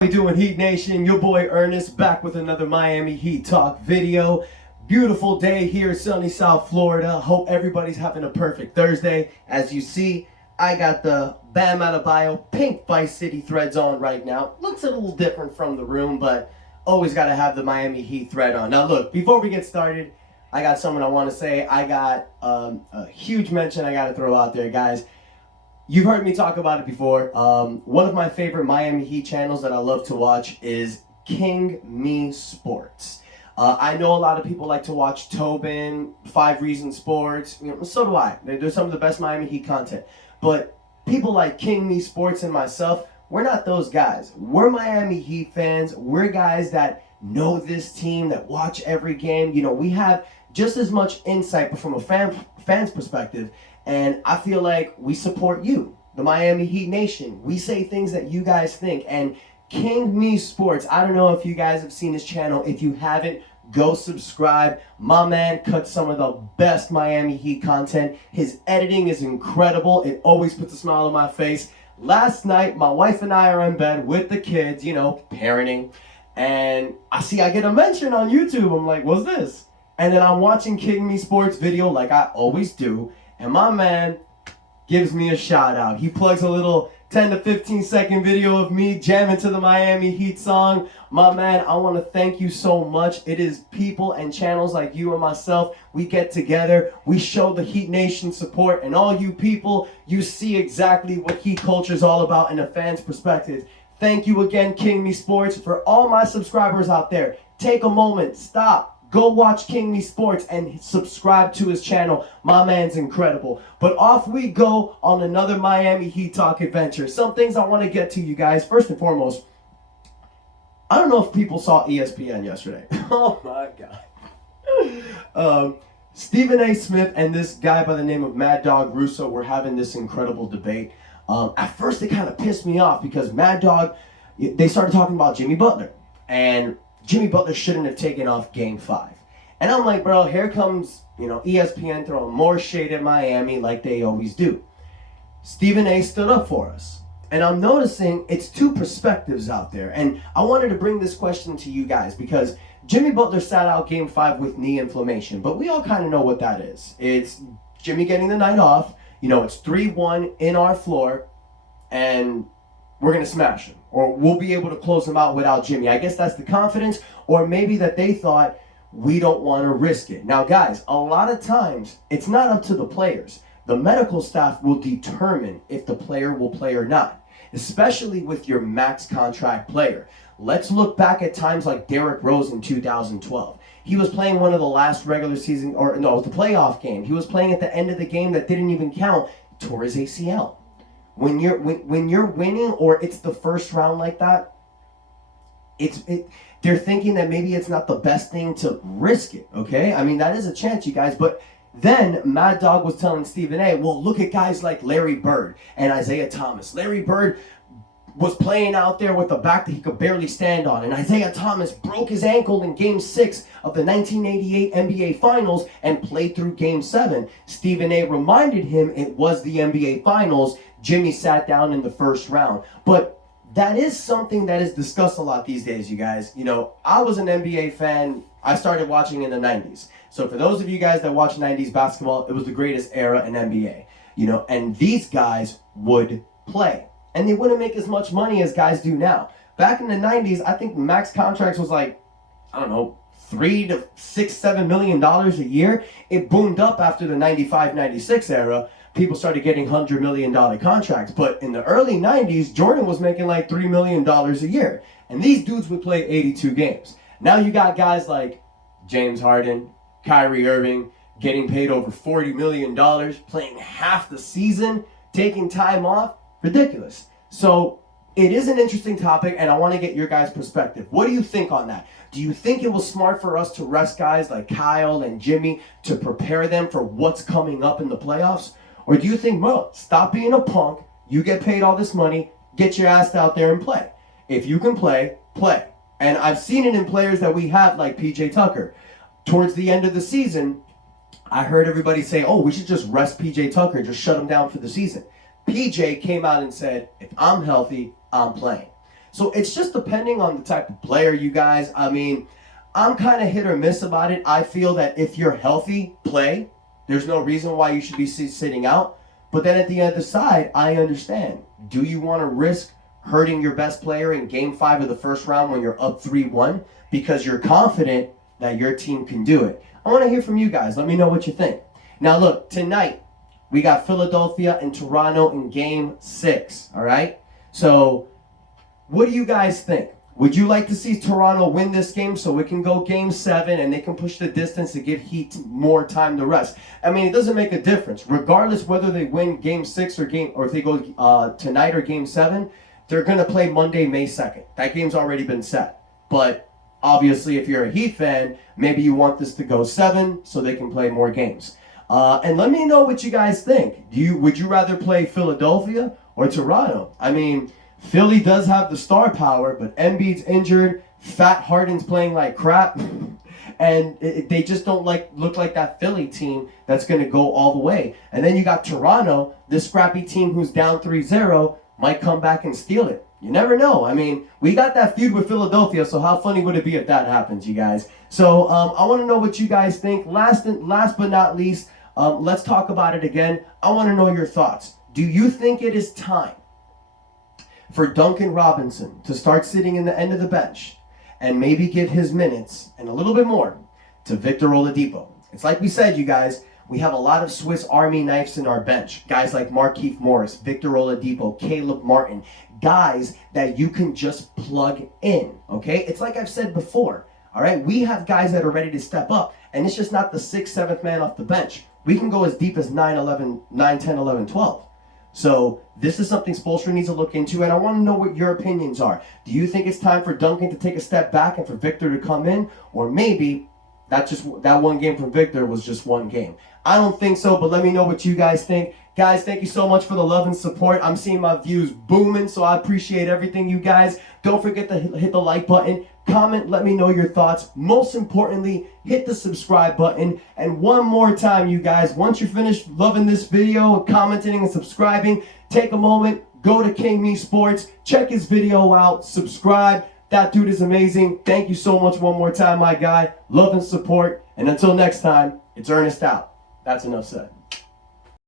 How you doing, Heat Nation? Your boy Ernest back with another Miami Heat Talk video. Beautiful day here in sunny South Florida. Hope everybody's having a perfect Thursday. As you see, I got the Bam Adebayo pink Vice City threads on right now. Looks a little different from the room, but always got to have the Miami Heat thread on. Now look, before we get started, I got something I want to say. I got a huge mention I got to throw out there, guys. You've heard me talk about it before. One of my favorite Miami Heat channels that I love to watch is King Me Sports. I know a lot of people like to watch Tobin, 5 Reasons Sports. So do I. They're some of the best Miami Heat content. But people like King Me Sports and myself, we're not those guys. We're Miami Heat fans. We're guys that know this team, that watch every game. We have just as much insight, but from a fan's perspective. And I feel like we support you, the Miami Heat Nation. We say things that you guys think. And King Me Sports, I don't know if you guys have seen his channel. If you haven't, go subscribe. My man cuts some of the best Miami Heat content. His editing is incredible. It always puts a smile on my face. Last night, my wife and I are in bed with the kids, parenting. And I get a mention on YouTube. I'm like, what's this? And then I'm watching King Me Sports video like I always do. And my man gives me a shout out. He plugs a little 10 to 15 second video of me jamming to the Miami Heat song. My man, I want to thank you so much. It is people and channels like you and myself. We get together. We show the Heat Nation support. And all you people, you see exactly what Heat culture is all about in a fan's perspective. Thank you again, King Me Sports. For all my subscribers out there, take a moment, stop. Go watch King Me Sports and subscribe to his channel. My man's incredible. But off we go on another Miami Heat Talk adventure. Some things I want to get to, you guys. First and foremost, I don't know if people saw ESPN yesterday. Oh my God. Stephen A. Smith and this guy by the name of Mad Dog Russo were having this incredible debate. At first it kind of pissed me off because Mad Dog, they started talking about Jimmy Butler. And Jimmy Butler shouldn't have taken off Game 5. And I'm like, bro, here comes, ESPN throwing more shade at Miami like they always do. Stephen A. stood up for us. And I'm noticing it's two perspectives out there. And I wanted to bring this question to you guys because Jimmy Butler sat out Game 5 with knee inflammation. But we all kind of know what that is. It's Jimmy getting the night off. It's 3-1 in our floor. And we're going to smash him. Or we'll be able to close him out without Jimmy. I guess that's the confidence. Or maybe that they thought we don't want to risk it. Now, guys, a lot of times it's not up to the players. The medical staff will determine if the player will play or not, especially with your max contract player. Let's look back at times like Derrick Rose in 2012. He was playing one of the last regular season, the playoff game. He was playing at the end of the game that didn't even count. Tore his ACL. When you're winning or it's the first round like that, they're thinking that maybe it's not the best thing to risk it, okay? I mean, that is a chance, you guys. But then Mad Dog was telling Stephen A., well, look at guys like Larry Bird and Isaiah Thomas. Larry Bird was playing out there with a back that he could barely stand on. And Isaiah Thomas broke his ankle in Game 6 of the 1988 NBA Finals and played through Game 7. Stephen A. reminded him it was the NBA Finals. Jimmy sat down in the first round. But that is something that is discussed a lot these days, you guys. I was an NBA fan. I started watching in the 90s. So for those of you guys that watch 90s basketball, it was the greatest era in NBA. And these guys would play. And they wouldn't make as much money as guys do now. Back in the 90s, I think max contracts was like, I don't know, $3 to $6, $7 million a year. It boomed up after the 95-96 era. People started getting $100 million contracts. But in the early 90s, Jordan was making like $3 million a year. And these dudes would play 82 games. Now you got guys like James Harden, Kyrie Irving, getting paid over $40 million, playing half the season, taking time off. Ridiculous. So it is an interesting topic, and I want to get your guys' perspective. What do you think on that? Do you think it was smart for us to rest guys like Kyle and Jimmy to prepare them for what's coming up in the playoffs? Or do you think, well, stop being a punk, you get paid all this money, get your ass out there and play. If you can play, play. And I've seen it in players that we have like PJ Tucker. Towards the end of the season, I heard everybody say, oh, we should just rest PJ Tucker, just shut him down for the season. PJ came out and said, if I'm healthy, I'm playing. So it's just depending on the type of player, you guys. I mean, I'm kind of hit or miss about it. I feel that if you're healthy, play. There's no reason why you should be sitting out. But then at the other side, I understand. Do you want to risk hurting your best player in Game 5 of the first round when you're up 3-1 because you're confident that your team can do it? I want to hear from you guys. Let me know what you think. Now, look, tonight, we got Philadelphia and Toronto in Game 6, all right? So, what do you guys think? Would you like to see Toronto win this game so it can go Game 7 and they can push the distance to give Heat more time to rest? I mean, it doesn't make a difference. Regardless whether they win Game 6 or if they go tonight or Game 7, they're going to play Monday, May 2nd. That game's already been set. But obviously, if you're a Heat fan, maybe you want this to go 7 so they can play more games. And let me know what you guys think. Would you rather play Philadelphia or Toronto? I mean, Philly does have the star power, but Embiid's injured. Fat Harden's playing like crap. And they just don't look like that Philly team that's going to go all the way. And then you got Toronto, this scrappy team who's down 3-0, might come back and steal it. You never know. I mean, we got that feud with Philadelphia, so how funny would it be if that happens, you guys? So I want to know what you guys think. Last but not least, let's talk about it again. I want to know your thoughts. Do you think it is time for Duncan Robinson to start sitting in the end of the bench and maybe give his minutes and a little bit more to Victor Oladipo? It's like we said, you guys, we have a lot of Swiss Army knives in our bench. Guys like Markieff Morris, Victor Oladipo, Caleb Martin, guys that you can just plug in, okay? It's like I've said before, all right? We have guys that are ready to step up, and it's just not the 6th, 7th man off the bench. We can go as deep as 9, 10, 11, 12. So this is something Spoelstra needs to look into, and I want to know what your opinions are. Do you think it's time for Duncan to take a step back and for Victor to come in? Or maybe that one game from Victor was just one game? I don't think so, but let me know what you guys think. Guys, thank you so much for the love and support. I'm seeing my views booming, so I appreciate everything, you guys. Don't forget to hit the like button. Comment, let me know your thoughts. Most importantly, hit the subscribe button. And one more time, you guys, once you're finished loving this video, commenting and subscribing, take a moment, go to King Me Sports, check his video out, subscribe. That dude is amazing. Thank you so much one more time, my guy. Love and support. And until next time, it's Ernest out. That's enough said.